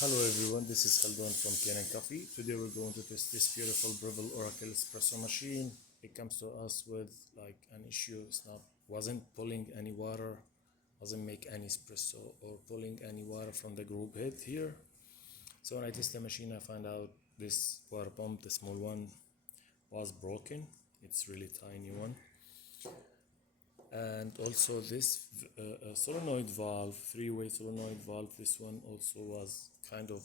Hello everyone, this is Khaldun from Kanen Coffee. Today we're going to test this beautiful Breville Oracle espresso machine. It comes to us with like an issue. Wasn't pulling any water, wasn't make any espresso or pulling any water from the group head here. So when I test the machine, I found out this water pump, the small one, was broken. It's really tiny one. And also this solenoid valve, three-way solenoid valve, this one also was kind of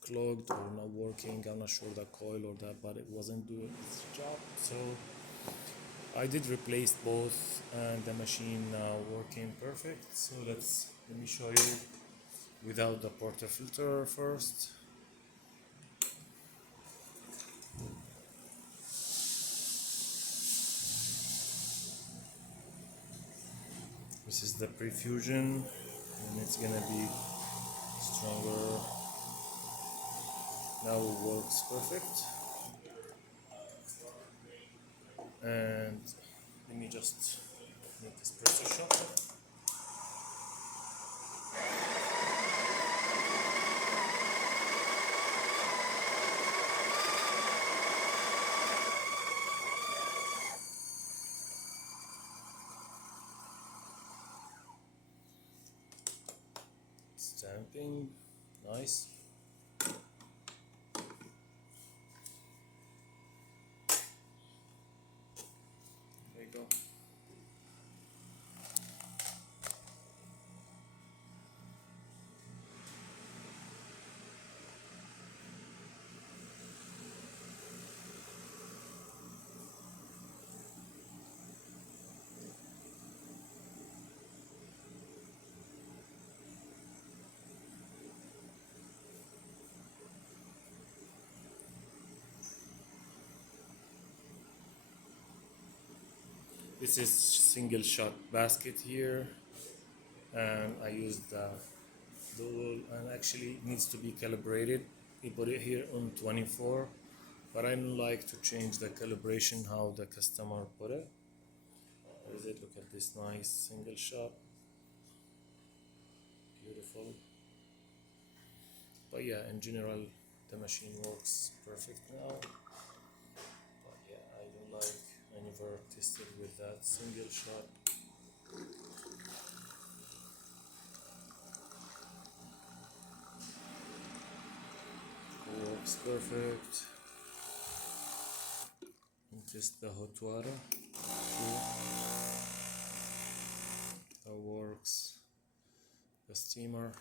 clogged or not working. I'm not sure the coil or that, but it wasn't doing its job. So I did replace both and the machine now working perfect. So let me show you without the portafilter first. This is the prefusion and it's gonna be stronger. Now it works perfect. And let me just make espresso shot. Stamping, nice. There you go. This is single shot basket here, and I used the dual, and actually it needs to be calibrated. We put it here on 24, but I don't like to change the calibration how the customer put it. Where is it? Look at this nice single shot, beautiful. But yeah, in general the machine works perfect now. But yeah, I don't like, I never tested with that single shot. Works perfect. And test the hot water. That works. The steamer.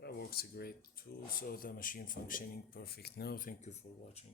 That works great too. So the machine functioning perfect now. Thank you for watching.